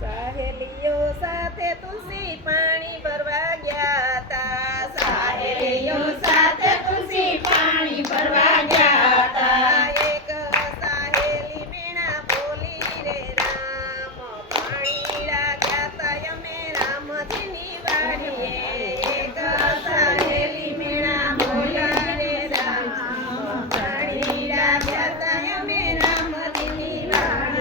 સહેલીઓ સાથે તુલસી પાણી ભરવા ગયા તા સહેલીઓ સાથે તુલસી પાણી ભરવા ગયા તા એક સહેલી મેણા બોલી રે રામ પાણી રાખ્યા તા અમે રામજીની વાડીએ એક સહેલી મેણા બોલી રે રામ પાણી રાખ્યા તા અમે રામજીની વાડીએ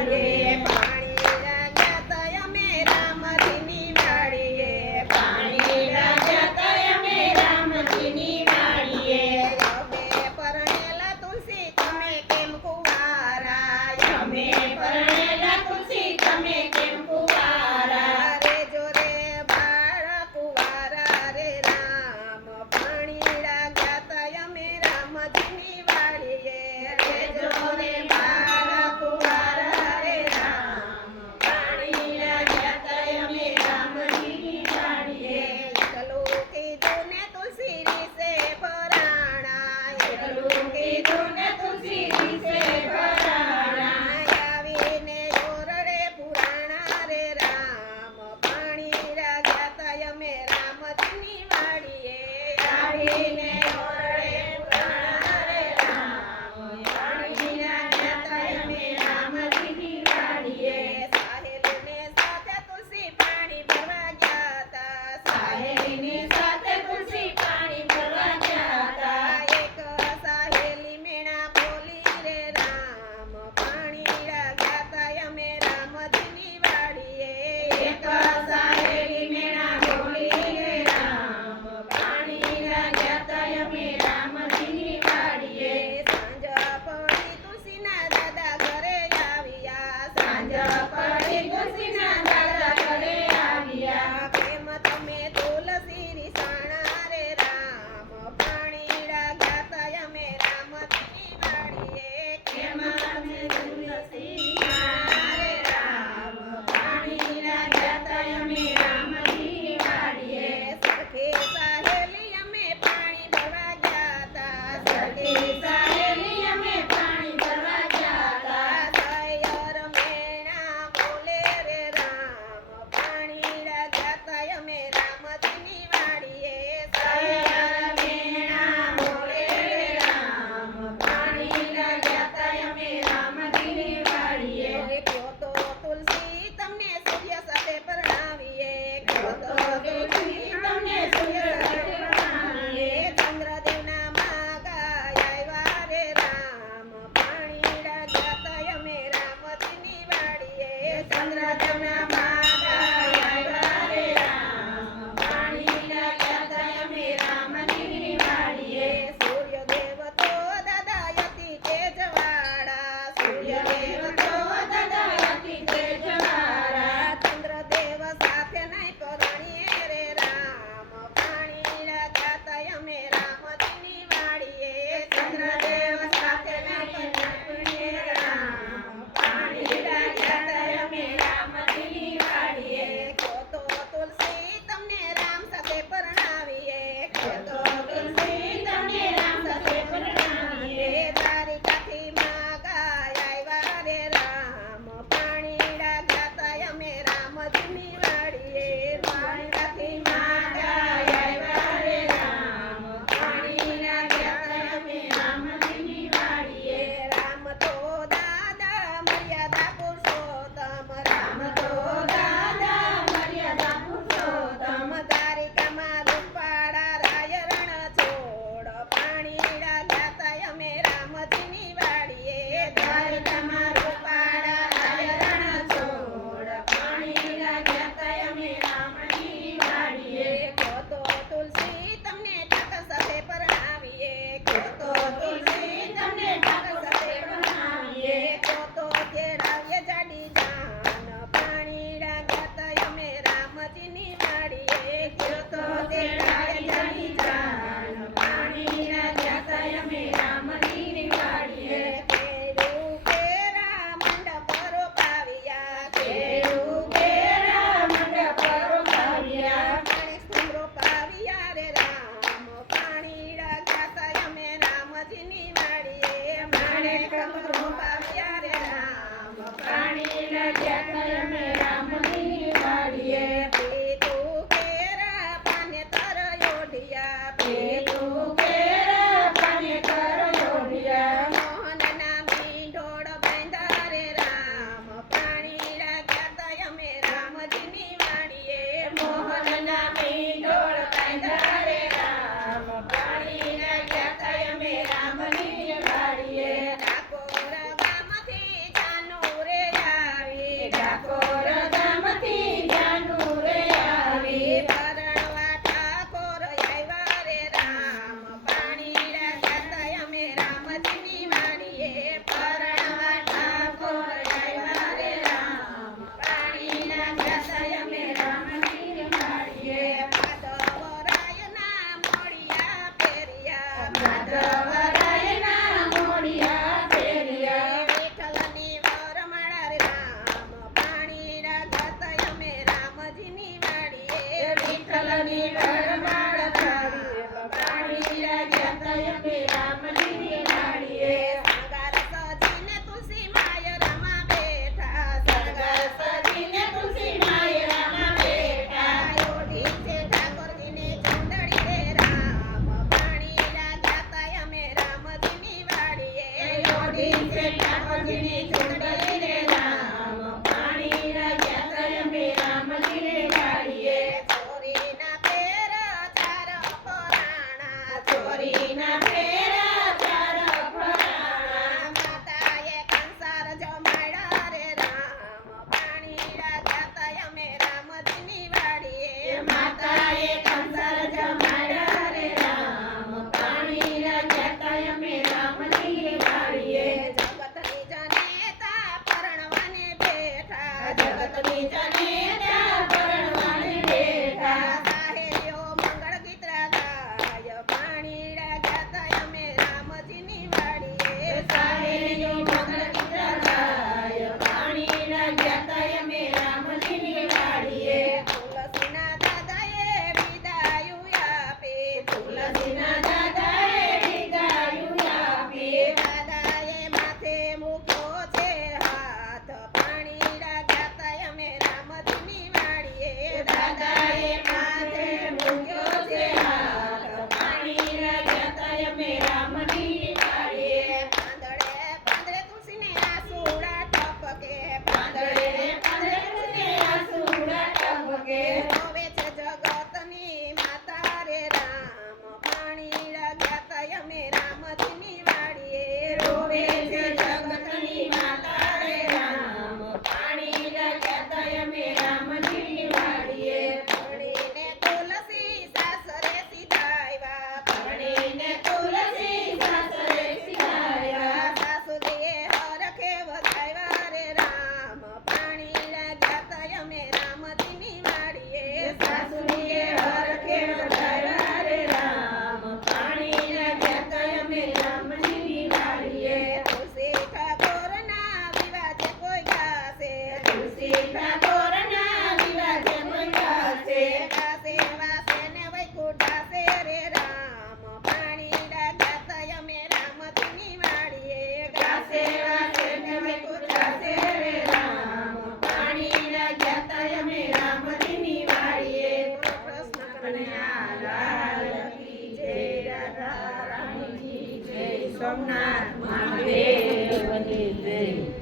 રામજીની વરમાળ થાળી પાણી લાગ્યા તા અમે રામજીની વાડીએ શણગાર સજીને તુલસી માય રામા બેઠા શણગાર સજીને તુલસી માય રામા બેઠા ઓઢી છે ઠાકોરજીની ચૂંદડી રે રામ પાણી લાગ્યા તા અમે રામજીની વાડીએ ઓઢી છે ઠાકોરજીની ચૂંદડી રે રામ પાણી લાગ્યા તા અમે રામજીની વાડીએ ચોરીના ફેરા ચાર ફરાણા ચોરીના ફેરા ચાર ફરાણા માતાએ કંસાર જમાડ્યા રે રામ પાણી લાગ્યા તા અમે રામજીની વાડીએ માતાએ કંસાર જમાડ્યા રે રામ પાણી લાગ્યા તા અમે રામજીની વાડીએ જગતની જનેતા પરણવાને બેઠા જગતની જનેતા પરણવાને બેઠા સાહેલીઓ મંગળ ગીત ગાય પાણી લાગ્યા તા અમે રામજીની વાડીએ સાહેલીઓ મંગળ ગીત ગાય પાણી લાગ્યા તા અમે રામજીની વાડીએ તુલસીના દાદાએ વિદાયું આપે તુલસીના દાદાએ વિદાયું આપે દાદાએ માથે મૂક્યો છે હાથ પાણી લાગ્યા તા અમે રામજીની વાડીએ દાદાએ માથે મૂક્યો છે હાથ પાણી લાગ્યા તા અમે રામજીની વાડીએ પાંદડે પાંદડે તુલસીને આસુડા ટપકે પાંદડે પાંદડે તુલસીને આસુડા ટપકે રોવે છે જગતની માતા રે રામ પાણી લાગ્યા તા અમે રામજીની વાડીએ રોવે છે જગતની માતા રે રામ પાણી લાગ્યા તા અમે રામજીની વાડીએ પરણીને તુલસી સાસરે સીધાવ્યા પરણીને તુલસી સાસરે સીધાવ્યા સાસુજીએ હરખે વધાવ્યા રે રામ પાણી લાગ્યા તા અમે રામજીની વાડીએ સાસુજીએ હરખે વધાવ્યા રે રામ પાણી લાગ્યા તા અમે રામજીની વાડીએ તુલસી ઠાકોરના વિવાજે કોઈ ગાશે તુલસી ઠાકોરના વિવાજે કોઈ ગાશે ગાશે વાસે ને વૈકુંઠાશે રે રામ પાણી લાગ્યા તા અમે રામજીની વાડીએ ગાશે વાસે ને વૈકુંઠાશે રે રામ પાણી લાગ્યા તા અમે રામજીની વાડીએ કૃષ્ણ કનૈયા લાલ કી જય રાધા રાણી કી જય સોમનાથ મહાદેવની જય